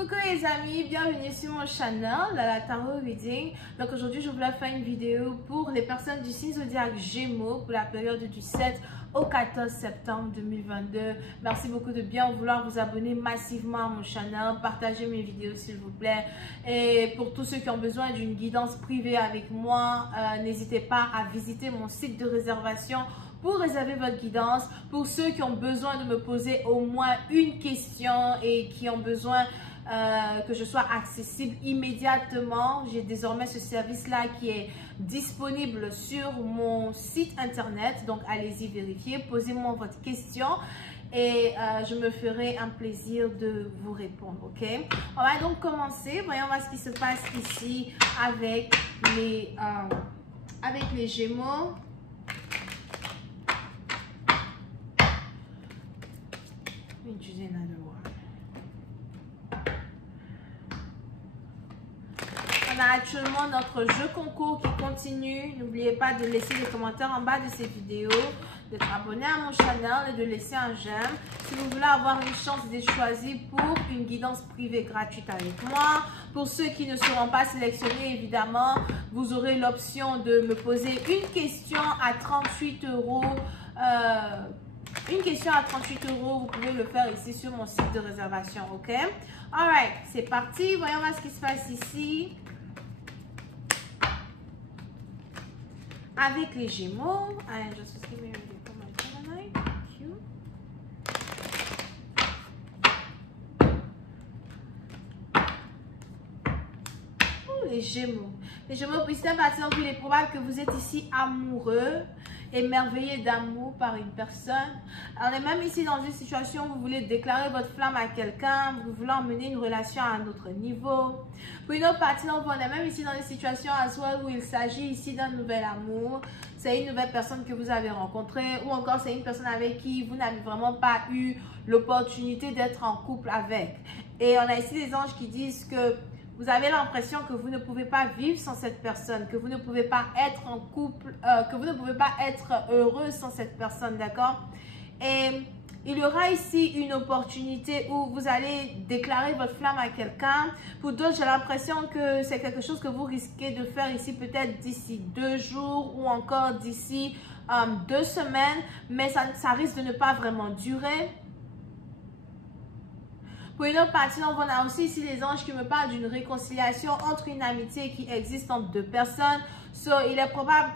Coucou les amis, bienvenue sur mon channel, la Tarot Reading. Donc aujourd'hui, je voulais faire une vidéo pour les personnes du signe zodiaque Gémeaux pour la période du 7 au 14 septembre 2022. Merci beaucoup de bien vouloir vous abonner massivement à mon channel, partagez mes vidéos s'il vous plaît. Et pour tous ceux qui ont besoin d'une guidance privée avec moi, n'hésitez pas à visiter mon site de réservation pour réserver votre guidance. Pour ceux qui ont besoin de me poser au moins une question et qui ont besoin que je sois accessible immédiatement, j'ai désormais ce service-là qui est disponible sur mon site internet. Donc, allez-y vérifier, posez-moi votre question et je me ferai un plaisir de vous répondre, ok? On va donc commencer. Voyons voir ce qui se passe ici avec les Gémeaux. On a actuellement notre jeu concours qui continue. N'oubliez pas de laisser des commentaires en bas de cette vidéo, d'être abonné à mon channel et de laisser un j'aime. Si vous voulez avoir une chance d'être choisi pour une guidance privée gratuite avec moi. Pour ceux qui ne seront pas sélectionnés, évidemment, vous aurez l'option de me poser une question à 38 €. Une question à 38 €, vous pouvez le faire ici sur mon site de réservation, ok? Alright, c'est parti. Voyons voir ce qui se passe ici avec les Gémeaux. Les Gémeaux. Les Gémeaux, puisque à partir il est probable que vous êtes ici amoureux, émerveillé d'amour par une personne. On est même ici dans une situation où vous voulez déclarer votre flamme à quelqu'un, vous voulez emmener une relation à un autre niveau. Pour une autre partie, on est même ici dans une situation à soi où il s'agit ici d'un nouvel amour. C'est une nouvelle personne que vous avez rencontrée ou encore c'est une personne avec qui vous n'avez vraiment pas eu l'opportunité d'être en couple avec. Et on a ici des anges qui disent que vous avez l'impression que vous ne pouvez pas vivre sans cette personne, que vous ne pouvez pas être en couple, que vous ne pouvez pas être heureux sans cette personne, d'accord? Et il y aura ici une opportunité où vous allez déclarer votre flamme à quelqu'un. Pour d'autres, j'ai l'impression que c'est quelque chose que vous risquez de faire ici peut-être d'ici 2 jours ou encore d'ici 2 semaines, mais ça risque de ne pas vraiment durer. Pour une autre partie, on a aussi ici les anges qui me parlent d'une réconciliation entre une amitié qui existe entre 2 personnes. Il est probable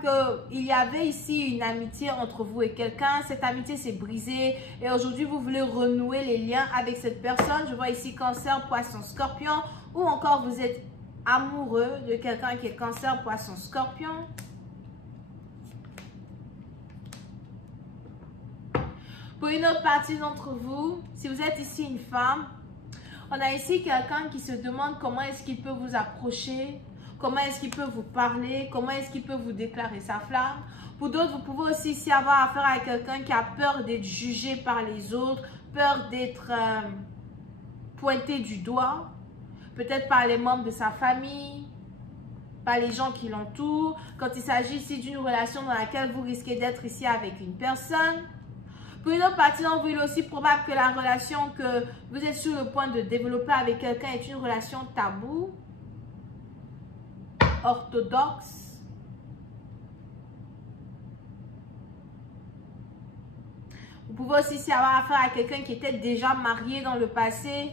qu'il y avait ici une amitié entre vous et quelqu'un. Cette amitié s'est brisée et aujourd'hui, vous voulez renouer les liens avec cette personne. Je vois ici Cancer, Poisson, Scorpion ou encore vous êtes amoureux de quelqu'un qui est Cancer, Poisson, Scorpion. Pour une autre partie d'entre vous, si vous êtes ici une femme, on a ici quelqu'un qui se demande comment est-ce qu'il peut vous approcher, comment est-ce qu'il peut vous parler, comment est-ce qu'il peut vous déclarer sa flamme. Pour d'autres, vous pouvez aussi ici avoir affaire à quelqu'un qui a peur d'être jugé par les autres, peur d'être pointé du doigt, peut-être par les membres de sa famille, par les gens qui l'entourent. Quand il s'agit ici d'une relation dans laquelle vous risquez d'être ici avec une personne. Pour une autre partie d'entre vous, il est aussi probable que la relation que vous êtes sur le point de développer avec quelqu'un est une relation taboue, orthodoxe. Vous pouvez aussi avoir affaire à quelqu'un qui était déjà marié dans le passé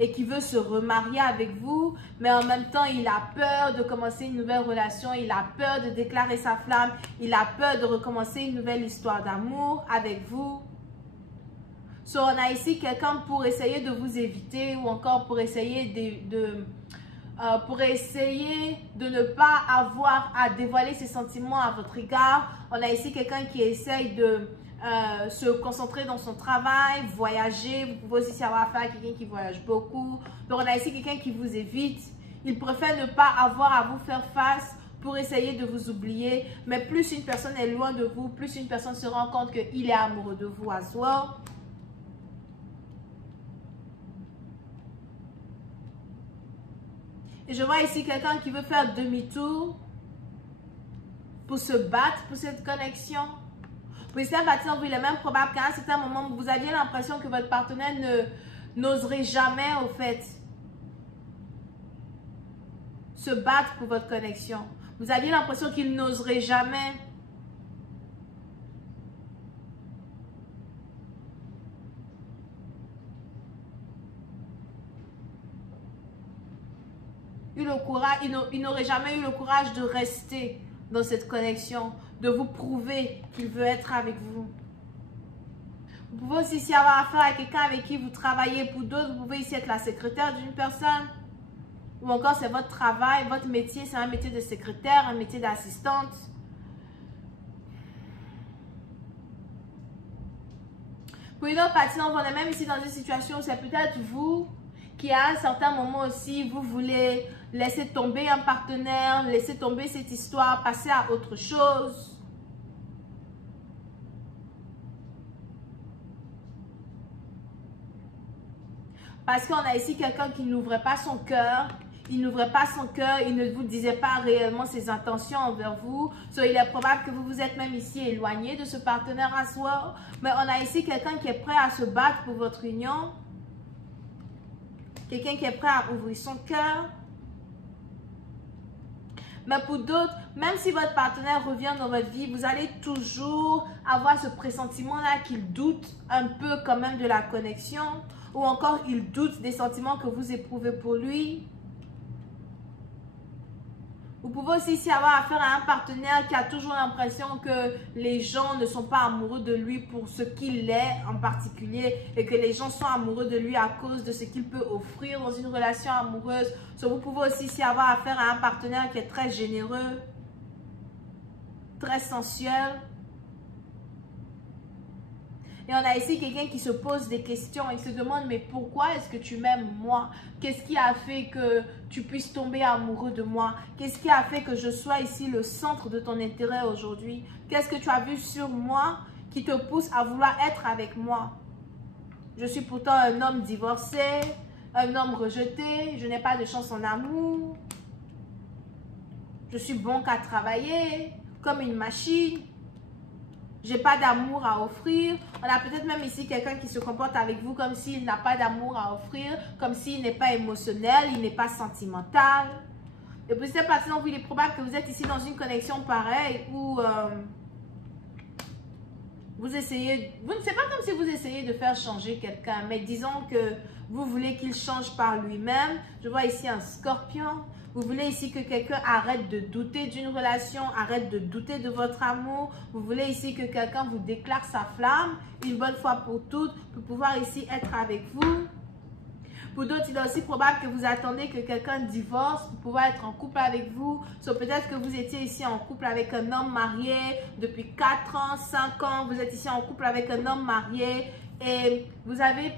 et qui veut se remarier avec vous, mais en même temps, il a peur de commencer une nouvelle relation, il a peur de déclarer sa flamme, il a peur de recommencer une nouvelle histoire d'amour avec vous. On a ici quelqu'un pour essayer de vous éviter ou encore pour essayer de ne pas avoir à dévoiler ses sentiments à votre égard. On a ici quelqu'un qui essaye de se concentrer dans son travail, voyager. Vous pouvez aussi avoir affaire à quelqu'un qui voyage beaucoup. Donc, on a ici quelqu'un qui vous évite. Il préfère ne pas avoir à vous faire face pour essayer de vous oublier. Mais plus une personne est loin de vous, plus une personne se rend compte qu'il est amoureux de vous à soi. Et je vois ici quelqu'un qui veut faire demi-tour pour se battre pour cette connexion. Pour certaines parties, il est même probable qu'à un certain moment, vous aviez l'impression que votre partenaire n'oserait jamais, au fait, se battre pour votre connexion. Vous aviez l'impression qu'il n'oserait jamais. Il n'aurait jamais eu le courage de rester dans cette connexion, de vous prouver qu'il veut être avec vous. Vous pouvez aussi ici avoir affaire à quelqu'un avec qui vous travaillez. Pour d'autres, vous pouvez ici être la secrétaire d'une personne. Ou encore, c'est votre travail, votre métier, c'est un métier de secrétaire, un métier d'assistante. Pour une autre partie, on est même ici dans une situation où c'est peut-être vous qui à un certain moment aussi, vous voulez laisser tomber un partenaire, laisser tomber cette histoire, passer à autre chose. Parce qu'on a ici quelqu'un qui n'ouvrait pas son cœur. Il n'ouvrait pas son cœur, il ne vous disait pas réellement ses intentions envers vous. So, il est probable que vous vous êtes même ici éloigné de ce partenaire à soi. Mais on a ici quelqu'un qui est prêt à se battre pour votre union. Quelqu'un qui est prêt à ouvrir son cœur. Mais pour d'autres, même si votre partenaire revient dans votre vie, vous allez toujours avoir ce pressentiment-là qu'il doute un peu quand même de la connexion. Ou encore, il doute des sentiments que vous éprouvez pour lui. Vous pouvez aussi ici avoir affaire à un partenaire qui a toujours l'impression que les gens ne sont pas amoureux de lui pour ce qu'il est en particulier et que les gens sont amoureux de lui à cause de ce qu'il peut offrir dans une relation amoureuse. So, vous pouvez aussi ici avoir affaire à un partenaire qui est très généreux, très sensuel. Et on a ici quelqu'un qui se pose des questions. Il se demande, mais pourquoi est-ce que tu m'aimes moi? Qu'est-ce qui a fait que tu puisses tomber amoureux de moi? Qu'est-ce qui a fait que je sois ici le centre de ton intérêt aujourd'hui? Qu'est-ce que tu as vu sur moi qui te pousse à vouloir être avec moi? Je suis pourtant un homme divorcé, un homme rejeté. Je n'ai pas de chance en amour. Je suis bon qu'à travailler, comme une machine. J'ai pas d'amour à offrir. On a peut-être même ici quelqu'un qui se comporte avec vous comme s'il n'a pas d'amour à offrir, comme s'il n'est pas émotionnel, il n'est pas sentimental. Et pour cette partie, il est probable que vous êtes ici dans une connexion pareille où vous essayez, c'est pas comme si vous essayez de faire changer quelqu'un, mais disons que vous voulez qu'il change par lui-même. Je vois ici un scorpion. Vous voulez ici que quelqu'un arrête de douter d'une relation, arrête de douter de votre amour. Vous voulez ici que quelqu'un vous déclare sa flamme une bonne fois pour toutes pour pouvoir ici être avec vous. Pour d'autres, il est aussi probable que vous attendez que quelqu'un divorce pour pouvoir être en couple avec vous. Soit peut-être que vous étiez ici en couple avec un homme marié depuis 4 ans, 5 ans. Vous êtes ici en couple avec un homme marié. Et vous êtes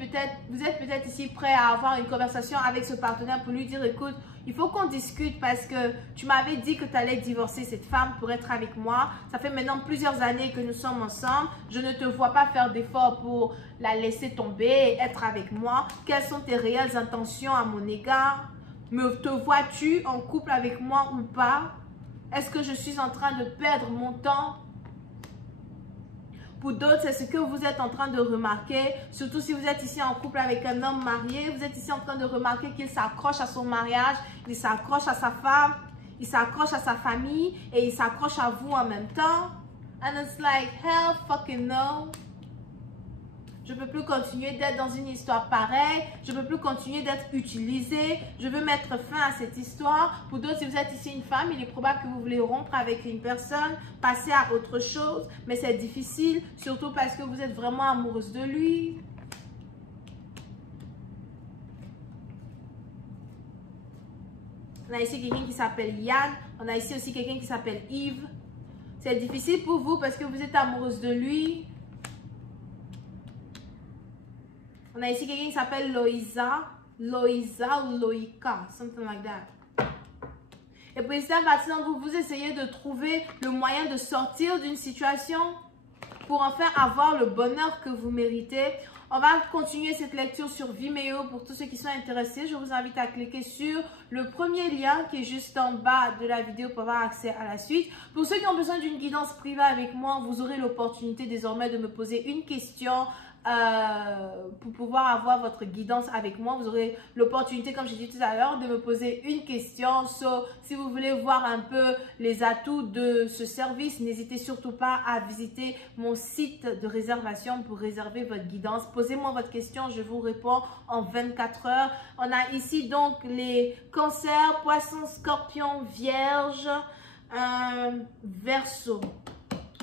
peut-être ici prêt à avoir une conversation avec ce partenaire pour lui dire, écoute, il faut qu'on discute parce que tu m'avais dit que tu allais divorcer cette femme pour être avec moi. Ça fait maintenant plusieurs années que nous sommes ensemble. Je ne te vois pas faire d'efforts pour la laisser tomber et être avec moi. Quelles sont tes réelles intentions à mon égard? Te vois-tu en couple avec moi ou pas? Est-ce que je suis en train de perdre mon temps? Pour d'autres, c'est ce que vous êtes en train de remarquer. Surtout si vous êtes ici en couple avec un homme marié. Vous êtes ici en train de remarquer qu'il s'accroche à son mariage. Il s'accroche à sa femme. Il s'accroche à sa famille. Et il s'accroche à vous en même temps. And it's like, hell fucking no. Je ne peux plus continuer d'être dans une histoire pareille. Je ne peux plus continuer d'être utilisée. Je veux mettre fin à cette histoire. Pour d'autres, si vous êtes ici une femme, il est probable que vous voulez rompre avec une personne, passer à autre chose. Mais c'est difficile, surtout parce que vous êtes vraiment amoureuse de lui. On a ici quelqu'un qui s'appelle Yann. On a ici aussi quelqu'un qui s'appelle Yves. C'est difficile pour vous parce que vous êtes amoureuse de lui. On a ici quelqu'un qui s'appelle Loïsa ou Loïka, something like that. Et pour ici, à partir de vous essayez de trouver le moyen de sortir d'une situation pour enfin avoir le bonheur que vous méritez. On va continuer cette lecture sur Vimeo pour tous ceux qui sont intéressés. Je vous invite à cliquer sur le premier lien qui est juste en bas de la vidéo pour avoir accès à la suite. Pour ceux qui ont besoin d'une guidance privée avec moi, vous aurez l'opportunité désormais de me poser une question pour pouvoir avoir votre guidance avec moi. Vous aurez l'opportunité, comme j'ai dit tout à l'heure, de me poser une question. Si vous voulez voir un peu les atouts de ce service, n'hésitez surtout pas à visiter mon site de réservation pour réserver votre guidance. Posez-moi votre question, je vous réponds en 24 heures. On a ici donc les cancers, poissons, scorpions, vierges, verseau.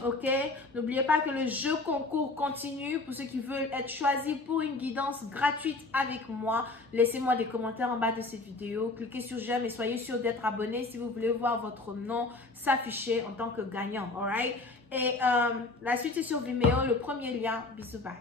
Ok, n'oubliez pas que le jeu concours continue. Pour ceux qui veulent être choisis pour une guidance gratuite avec moi, laissez-moi des commentaires en bas de cette vidéo. Cliquez sur j'aime et soyez sûr d'être abonné si vous voulez voir votre nom s'afficher en tant que gagnant. Alright, et la suite est sur Vimeo, le premier lien. Bisous, bye.